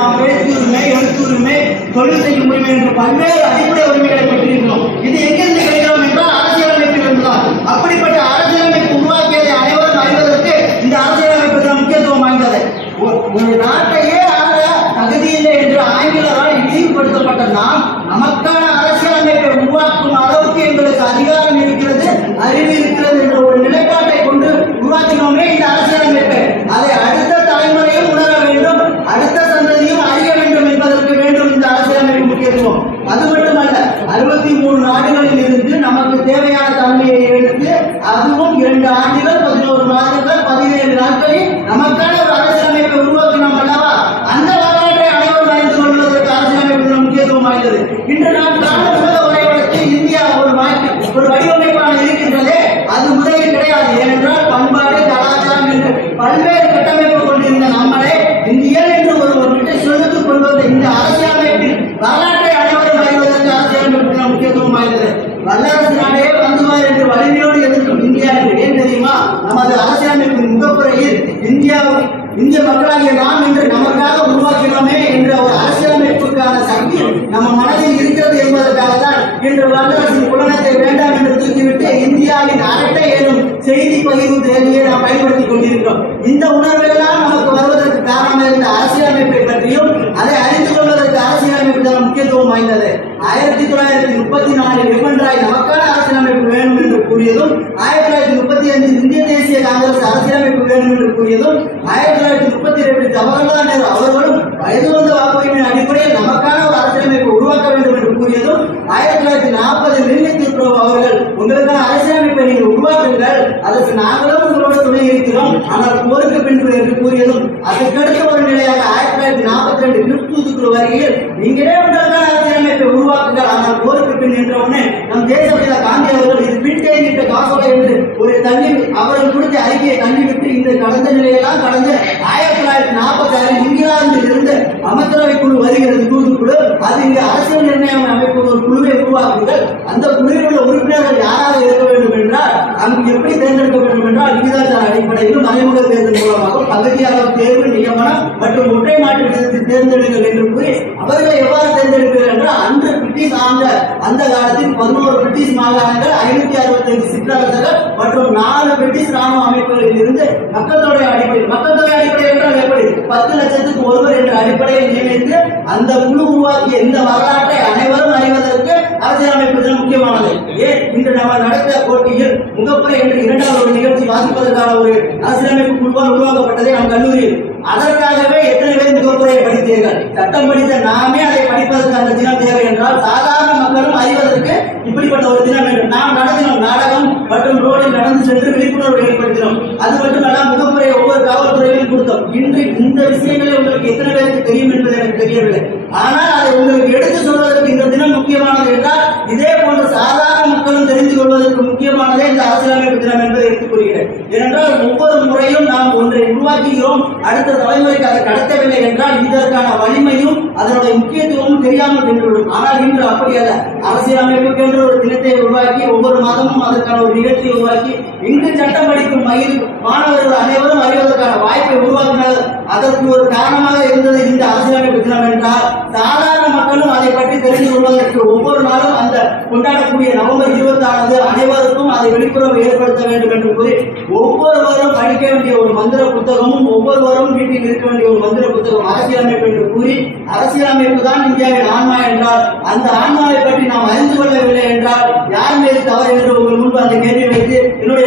நாம் எழுத்து உரிமை, எழுத்து உரிமை, தொழில் செய்யும் உரிமை என்ற பல்வேறு அடிப்படை உரிமைகளை பெற்றிருக்கிறோம். இது எங்கிருந்து கிடைக்கிறோம் என்றால் அரசியலமைப்பில் இருந்துதான். அப்படிப்பட்ட அரசியலமைப்பு உருவாக்கியதை அனைவரும் அறிவதற்கு இந்த அரசியலமைப்பு முக்கியத்துவம் வாய்ந்தது. ஒரு நாட்டையே ஆள தகுதியில்லை என்று ஆங்கிலரால் இழிவுபடுத்தப்பட்ட நாம் நமக்கான அரசியலமைப்பை உருவாக்கும் அளவுக்கு எங்களுக்கு அதிகாரம் இருக்கிறது, அறிவு இருக்கிறது என்ற ஒரு நிலைப்பாட்டை கொண்டு உருவாக்கினோமே இந்த அரசியலமைப்பை. அதை அடுத்த தலைமுறையும் உணர வேண்டும், அடுத்த சந்ததியும் அறிய வேண்டும் என்பதற்கு வேண்டும் இந்த அரசியலமைப்பு முக்கியத்துவம். அது மட்டுமல்ல, 63 நாடுகளில் இருந்து நமக்கு தேவையான தன்மையை எடுத்து அதுவும் 2 ஆண்டுகள் 11 மாதங்கள் 17 நாட்களில் நமக்கான ஒரு அரசியலமைப்பை உருவாக்கினோம் அல்லவா? அந்த வரலாற்றை அனைவரும் அறிந்து கொள்வதற்கு அரசியலமைப்பு முக்கியத்துவம் வாய்ந்தது. இன்று நாம் காணும் உலக வரைபடத்தில் இந்தியா ஒரு வடிவமைப்பான இருக்கின்றதே, அது முதலில் கிடையாது. ஏனென்றால் பண்பாடு, கலாச்சாரம் என்று பல்வேறு கட்டமைப்பு கொண்டிருந்த நம்மளை இந்தியன் என்று ஒரு விட்டு சொல்லித்துக் கொள்வது இந்த அரசியலமைப்பின் வரலாற்றை அனைவரும் அறிவதற்கு அரசியலமைப்பு முக்கியத்துவம் வாய்ந்தது. வல்லரசு நாடே வந்துவார் என்று வலிமையோடு எதிர்க்கும் இந்தியாவுக்கு ஏன் தெரியுமா? நமது அரசியலமைப்பின் முகப்புறையில் இந்திய மக்களாகிய நாம் என்று நமக்காக உருவாக்கினோமே என்ற ஒரு அரசியலமைப்புக்கான சக்தி நம்ம மனதில் இருக்கிறது என்பதற்காக தான் இன்று வல்லரசின் புலனத்தை வேண்டாம் என்று தூக்கிவிட்டு இந்தியாவின் அரட்டை எனும் செய்தி பகிர்வு தேவையை நாம் பயன்படுத்திக் கொண்டிருக்கிறோம். இந்த உணர்வெல்லாம் நமக்கு வருவதற்கு காரணமாக இருந்த அரசியலமைப்பை பற்றியும் அதை அறிந்து கொள்வதற்கு அரசியலமைப்பு தான் முக்கியத்துவம் வாய்ந்தது. 1934 வெப்பன் ராய் நமக்கான அரசியலமைப்பு வேணும் என்று கூறியதும், 1935 இந்திய தேசிய காங்கிரஸ் அரசியலமைப்பு வேணும் என்று கூறியதும், 1932 ஜவஹர்லால் நேரு அவர்களும் வயது வந்த வாக்குரிமையின் அடிப்படையில் நமக்கான ஒரு அரசியலமைப்பு உருவாக்க வேண்டும் என்று கூறியதும், 1940 லில்லி திருப்ரபு அவர்கள் உங்களுக்கான அரசியலமைப்பை நீங்கள் உருவாக்குங்கள், அதற்கு நாங்களும் உங்களோட துணை இருக்கிறோம், ஆனால் போருக்கு பின்பு என்று கூறியதும், அதற்கடுத்த ஒரு நிலையாக 1942 கிறிஸ்துவுக்கு வருகையில் நீங்களே உங்களுக்கான அரசியலமைப்பை உருவாக்குங்கள், ஆனால் போருக்கு பின் என்ற உடனே நம் தேசப்பிதா காந்தி அவர்கள் இது பின்தேங்கிட்ட காசோலை என்று ஒரு தள்ளி அவர்கள் கொடுத்த அறிக்கையை தள்ளிவிட்டு இந்த கடந்த நிலையெல்லாம் கடந்து 1946 இங்கிலாந்தில் இருந்து அமைச்சரவை குழு வருகிறது, தூதுக்குழு. அது இங்கு அரசியல் நிர்ணயம் அமைப்பு ஒரு குழுவை உருவாக்குங்கள். அந்த குழுவில் உள்ள உறுப்பினர்கள் யாராக இருக்க வேண்டும் என்றால் அங்கு எப்படி தேர்ந்தெடுக்க வேண்டும் என்றால் விகிதாச்சார அடிப்படையிலும் மறைமுக தேர்தல் மூலமாக பகுதியாக தேர்வு, நியமனம் மற்றும் ஒற்றை மாற்று விதத்தில் தேர்ந்தெடுங்கள் என்று கூறி அவர்களை எவ்வாறு தேர்ந்தெடுப்பீர்கள் என்றால் அன்று பிரிட்டிஷ் ஆண்ட அந்த காலத்தில் 11 பிரிட்டிஷ் மாகாணங்கள், 565 சிற்றரசர்கள் மற்றும் 4 பிரிட்டிஷ் ராணுவ அமைப்புகளில் இருந்து மக்கள் தொகை அடிப்படை என்றால் எப்படி 10 லட்சத்துக்கு ஒருவர் என்ற அடிப்படையில் நியமித்து அந்த குழு உருவாக்கிய இந்த வரலாற்றை அனைவரும் அறிவதற்கு அரசியலமைப்பு முக்கியமானது. ஏன் இன்று நம்ம நடத்த போட்டியில் முகப்புரை என்று 2வது ஒரு நிகழ்ச்சி வாசிப்பதற்கான ஒரு அரசியலமைப்பு குழுவால் உருவாக்கப்பட்டதை நம் கல்லூரியில். அதற்காகவே எத்தனை பேர் முகப்புரையை படித்தீர்கள்? சட்டம் படித்த நாமே அதை படிப்பதற்கு அந்த தினம் தேவை என்றால் சாதாரண மக்களும் அறிவதற்கு இப்படிப்பட்ட ஒரு தினம் வேண்டும். நாம் நடத்தினோம் நாடகம் மற்றும் ரோடில் நடந்து சென்று விழிப்புணர்வு ஏற்படுத்தினோம். அது மட்டுமல்ல, முகப்புரையை ஒவ்வொரு காவல்துறையிலும் கொடுத்தோம். இன்று இந்த விஷயங்களை உங்களுக்கு எத்தனை பேருக்கு தெரியும் என்பது எனக்கு தெரியவில்லை. ஆனால் அதை உங்களுக்கு எடுத்து சொல்வதற்கு இந்த தினம் முக்கியமானது என்றால் இதே போன்ற சாதாரண மக்களும் தெரிந்து கொள்வதற்கு முக்கியமானதே இந்த அரசியலமைப்பு தினம் என்பதை எடுத்துக் கொள்கிறேன். ஏனென்றால் ஒவ்வொரு முறையும் நாம் ஒன்றை உருவாக்குகிறோம், அடுத்த தலைமுறைக்கு அதை கடத்தவில்லை என்றால் இதற்கான வலிமையும் அதனுடைய முக்கியத்துவமும் தெரியாமல் நின்றுவிடும். ஆனால் இன்று அப்படி அல்ல. அரசியலமைப்புக்கு என்று ஒரு தினத்தை உருவாக்கி ஒவ்வொரு மாதமும் அதற்கான ஒரு நிகழ்ச்சியை உருவாக்கி இன்று சட்டம் படிக்கும் மாணவர்கள் அனைவரும் அறிவதற்கான வாய்ப்பை உருவாக்கினர். அதற்கு ஒரு காரணமாக இருந்தது இந்த அரசியலமைப்பு தினம் என்றால் சாதாரண மக்களும் அதை பற்றி தெரிந்து கொள்வதற்கு ஒவ்வொரு நாளும் அந்த கொண்டாடக்கூடிய நவம்பர் 26 அனைவருக்கும் அதை விழிப்புணர்வு ஏற்படுத்த வேண்டும் என்று கூறி ஒவ்வொருவரும் படிக்க வேண்டிய ஒரு மந்திர புத்தகமும் ஒவ்வொருவரும் வீட்டில் இருக்க வேண்டிய ஒரு மந்திர புத்தகம் அரசியலமைப்பு என்று கூறி அரசியலமைப்பு தான் இந்தியாவின் ஆன்மா என்றால் அந்த ஆன்மாவை பற்றி நாம் அறிந்து கொள்ளவில்லை என்றால் யார் மீது தவறு என்று உங்கள் முன்பு அந்த கேள்வி வைத்து என்னுடைய